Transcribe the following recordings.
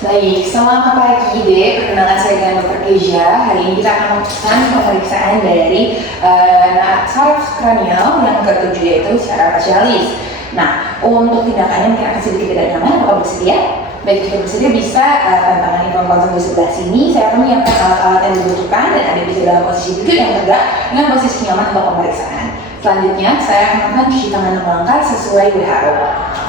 Baik, selamat pagi Dek. Perkenalkan saya dengan Dr. Keja. Hari ini kita akan melakukan pemeriksaan dari saraf kranial yang ketujuh, yaitu secara pasialis. Nah, untuk tindakannya mungkin akan sedikit tidak nyaman. Apakah bersedia? Baik, jika bersedia bisa tantangan konsen di sebelah sini. Saya akan menyiapkan alat-alat yang dibutuhkan dan ada bisa dalam posisi duduk yang tegak dengan posisi nyaman untuk pemeriksaan. Selanjutnya, saya akan melakukan cuci tangan 6 langkah sesuai WHO.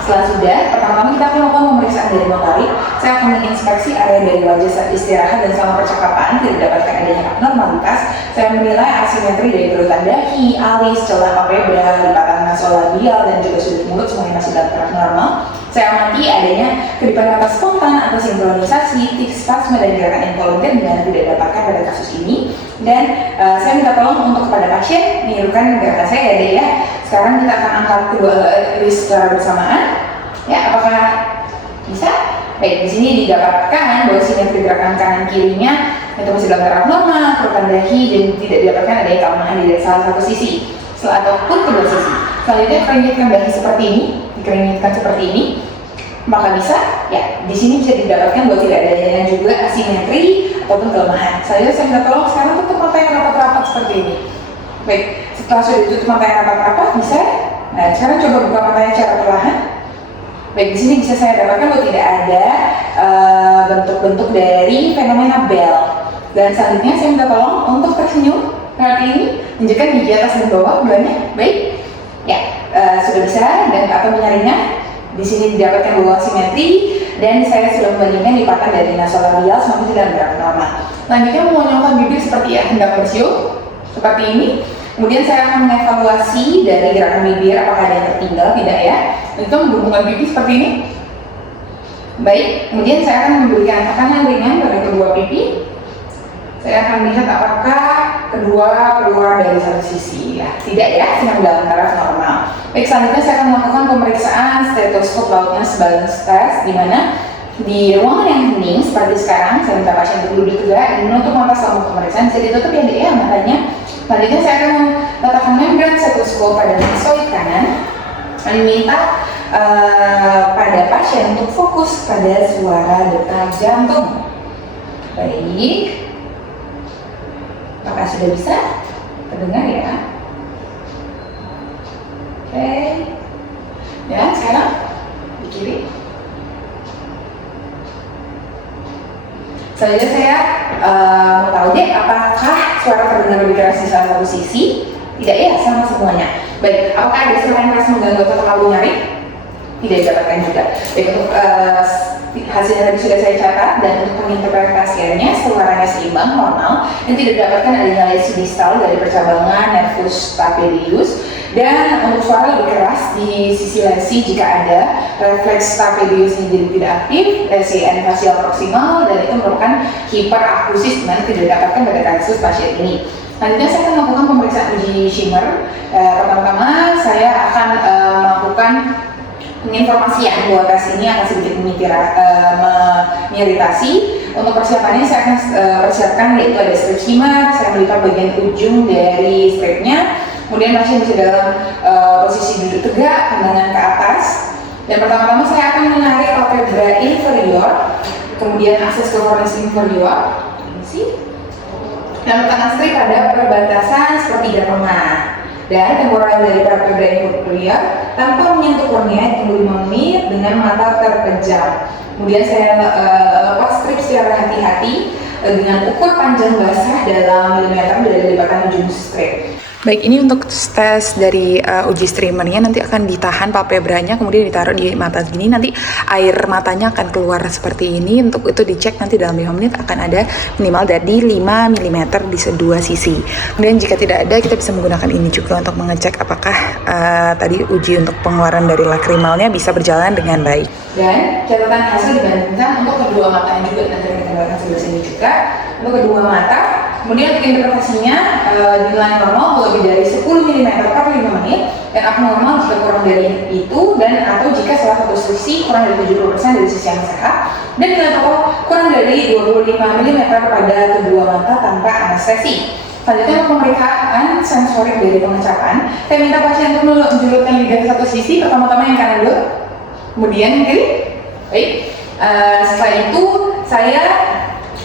Setelah sudah, pertama-tama kita akan melakukan pemeriksaan dari notarik. Saya akan menginspeksi area dari wajah saat istirahat dan selama percakapan tidak didapatkan adanya abnormalitas. Saya menilai asimetri dari berurutan dahi, alis, celah palpebra, lipatan nasolabial dan juga sudut mulut semuanya masih dalam taraf normal. Saya amati adanya kedipan mata spontan atau sinkronisasi, tik spasme dan gerakan involunter yang tidak didapatkan pada kasus ini. Dan saya minta tolong untuk kepada pasien menirukan gerakan saya ya deh ya. Sekarang kita akan angkat kedua wrist secara bersamaan. Ya, apakah bisa? Baik, di sini didapatkan bahwa simetri gerakan kanan kirinya itu masih dalam taraf normal, kerutan dahi dan tidak didapatkan adanya kelemahan di salah satu sisi ataupun kedua sisi. Selanjutnya keringitkan dahi seperti ini, dikeringitkan seperti ini. Maka bisa, ya di sini bisa didapatkan bahwa tidak adanya juga asimetri ataupun kelemahan. Saya minta tolong sekarang tutup mata yang rapat-rapat seperti ini. Baik, setelah sudah ditutup mata yang rapat-rapat bisa. Nah, sekarang coba buka matanya secara perlahan. Baik, di sini bisa saya dapatkan bahwa tidak ada bentuk-bentuk dari fenomena Bell. Dan selanjutnya saya minta tolong untuk tersenyum seperti ini, tunjukkan gigi atas dan bawah bulannya. Baik, ya sudah bisa dan atau menyaringnya. Di sini didapatkan bahwa simetri dan saya sudah membandingkan lipatan dari nasolabial sama tidak dalam normal. Selanjutnya mengonyolkan bibir seperti hendak bersiul seperti ini. Kemudian saya akan mengevaluasi dari gerakan bibir apakah ada yang tertinggal tidak ya. Itu menghubungkan bibir seperti ini. Baik, kemudian saya akan memberikan tekanan ringan pada kedua pipi. Saya akan melihat apakah kedua keluar dari satu sisi ya. Tidak ya, sedang dalam taraf normal. Baik, selanjutnya saya akan melakukan pemeriksaan stetoskop loudness balance test, di mana di ruangan yang hening seperti sekarang saya minta pasien untuk duduk tegak dan menutup mata selama pemeriksaan. Bisa ditutup ya dek ya matanya. Selanjutnya saya akan meletakkan membran stetoskop pada sinusoid kanan dan minta pada pasien untuk fokus pada suara detak jantung. Baik, apakah sudah bisa terdengar ya? Oke, ya sekarang di kiri. Selanjutnya saya mau tahu deh apakah suara terdengar lebih keras di salah satu sisi? Tidak ya, sama semuanya. Baik, apakah ada selain keras mengganggu atau terlalu nyaring? Tidak didapatkan juga. Baik, untuk hasilnya tadi sudah saya catat dan untuk penginterpretasiannya suaranya seimbang, normal dan tidak didapatkan adanya lesi distal dari percabangan nervus stapedius. Dan untuk suara lebih keras di sisi lesi jika ada refleks stapedius ini jadi tidak aktif, lesi endofasial proksimal dan itu merupakan hiperakusis dan tidak didapatkan pada kasus pasien ini. Selanjutnya saya akan melakukan pemeriksaan uji shimmer. Pertama-tama saya akan melakukan penginformasian bahwa tes ini akan sedikit mengiritasi. Untuk persiapannya saya akan persiapkan yaitu ada strip shimmer, saya melipat bagian ujung dari stripnya. Kemudian pasien bisa dalam posisi duduk tegak, pandangan ke atas. Dan pertama-tama saya akan menarik palpebra inferior, kemudian akses ke korneus inferior, dan letakkan strip pada perbatasan sepertiga tengah. Dan temporal dari palpebra inferior tanpa menyentuh kornea tunggu 5 menit dengan mata terpejam. Kemudian saya lepas strip secara hati-hati dengan ukur panjang basah dalam milimeter dari lipatan ujung strip. Baik, ini untuk tes dari uji streamernya nanti akan ditahan palpebranya kemudian ditaruh di mata gini, nanti air matanya akan keluar seperti ini. Untuk itu dicek nanti dalam 5 menit akan ada minimal dari 5 mm di kedua sisi. Kemudian jika tidak ada kita bisa menggunakan ini juga untuk mengecek apakah tadi uji untuk pengeluaran dari lakrimalnya bisa berjalan dengan baik. Dan catatan hasil dibandingkan untuk kedua matanya juga, nanti kita gambarkan sebelah sini juga untuk kedua mata. Kemudian untuk interpretasinya nilai normal lebih dari 10 mm per 5 menit dan abnormal jika kurang dari itu dan atau jika salah satu sisi kurang dari 70% dari sisi yang sehat dan nilai total kurang dari 25 mm pada kedua mata tanpa anestesi. Selanjutnya untuk pemeriksaan sensorik dari pengecapan, saya minta pasien untuk menjulurkan lidah ke satu sisi, pertama-tama yang kanan dulu, kemudian yang kiri. Baik, setelah itu Saya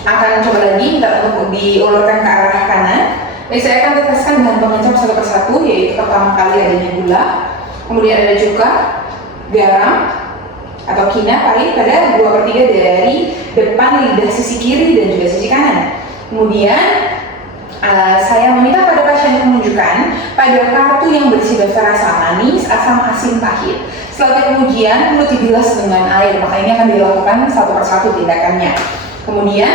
akan coba lagi minta untuk diulurkan ke arah kanan. Baik, saya akan teteskan bahan pengencap satu persatu, yaitu pertama kali adanya gula, kemudian ada cuka, garam atau kina pahit pada 2/3 dari depan lidah sisi kiri dan juga sisi kanan. Kemudian saya meminta pada pasien menunjukkan pada kartu yang berisi daftar rasa manis, asam, asin, pahit. Setelah kemudian mulut dibilas dengan air, maka ini akan dilakukan satu persatu tindakannya. Kemudian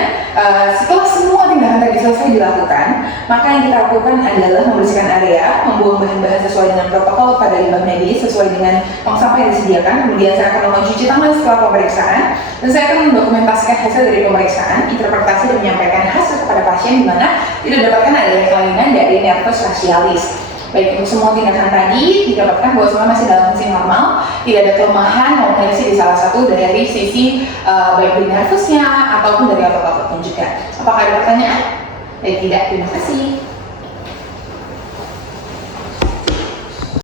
setelah semua tindakan tadi selesai dilakukan, maka yang kita lakukan adalah membersihkan area, membuang bahan-bahan sesuai dengan protokol pada limbah medis sesuai dengan tong sampah yang disediakan. Kemudian saya akan mencuci tangan setelah pemeriksaan, dan saya akan mendokumentasikan hasil dari pemeriksaan, interpretasi dan menyampaikan hasil kepada pasien di mana tidak dapatkan adanya kelainan dari nervus facialis. Baik, untuk semua tindakan tadi didapatkan bahwa semua masih dalam fungsi normal, tidak ada kelemahan maupun lesi di salah satu dari sisi baik di nervusnya ataupun dari otot-otot pun juga. Apakah ada pertanyaan? Baik, tidak. Terima kasih.